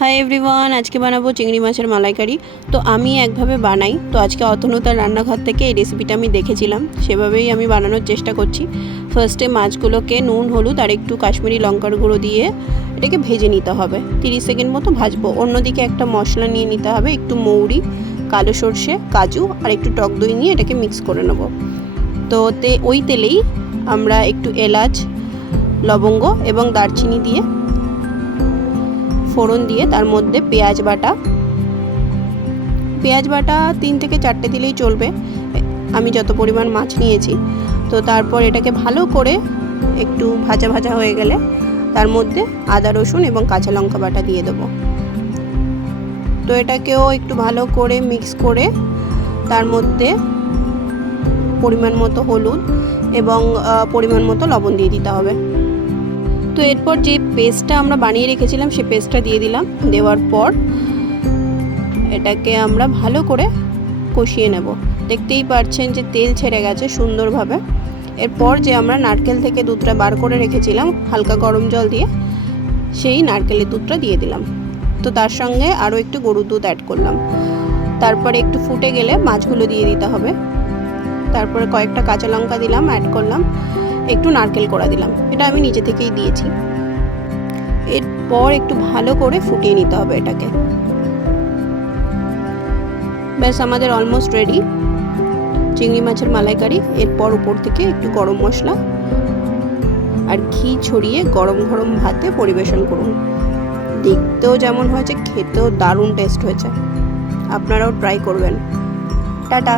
Hi everyone, আজকে বানাবো চিংড়ি মাছের মালাইকারি। তো আমি একভাবে বানাই, তো আজকে অতনুতার রান্নাঘর থেকে এই রেসিপিটা আমি দেখেছিলাম, সেভাবেই আমি বানানোর চেষ্টা করছি। ফার্স্টে মাছগুলোকে নুন হলুদ আর একটু কাশ্মীরি লঙ্কার গুঁড়ো দিয়ে এটাকে ভেজে নিতে হবে, 30 সেকেন্ড মতো ভাজবো। অন্যদিকে একটা মশলা নিয়ে নিতে হবে, একটু মৌরি, কালো সর্ষে, কাজু আর একটু টক দই নিয়ে এটাকে মিক্স করে নেব। তো ওই তেলেই আমরা একটু এলাচ, লবঙ্গ এবং দারচিনি দিয়ে ফোড়ন দিয়ে তার মধ্যে পেঁয়াজ বাটা 3 থেকে 4টে দিলেই চলবে, আমি যত পরিমাণ মাছ নিয়েছি। তো তারপর এটাকে ভালো করে একটু ভাজা ভাজা হয়ে গেলে তার মধ্যে আদা রসুন এবং কাঁচা লঙ্কা বাটা দিয়ে দেবো। তো এটাকেও একটু ভালো করে মিক্স করে তার মধ্যে পরিমাণ মতো হলুদ এবং পরিমাণ মতো লবণ দিয়ে দিতে হবে। তো এরপর যে পেস্টটা আমরা বানিয়ে রেখেছিলাম সেই পেস্টটা দিয়ে দিলাম। দেওয়ার পর এটাকে আমরা ভালো করে কষিয়ে নেব। দেখতেই পাচ্ছেন যে তেল ছেড়ে গেছে সুন্দরভাবে। এরপর যে আমরা নারকেল থেকে দুধটা বার করে রেখেছিলাম হালকা গরম জল দিয়ে, সেই নারকেলের দুধটা দিয়ে দিলাম। তো তার সঙ্গে আরও একটু গরুর দুধ অ্যাড করলাম। তারপরে একটু ফুটে গেলে মাছগুলো দিয়ে দিতে হবে। তারপরে কয়েকটা কাঁচা লঙ্কা দিলাম, অ্যাড করলাম, একটু নারকেল কোড়া দিলাম, এটা আমি নিজে থেকেই দিয়েছি। এরপর একটু ভালো করে ফুটিয়ে নিতে হবে এটাকে। ব্যাস, আমাদের অলমোস্ট রেডি চিংড়ি মাছের মালাইকারি। এরপর উপর থেকে একটু গরম মশলা আর ঘি ছড়িয়ে গরম গরম ভাতে পরিবেশন করুন। দেখতেও যেমন হয়েছে, খেতেও দারুণ টেস্ট হয়েছে। আপনারাও ট্রাই করবেন। টাটা।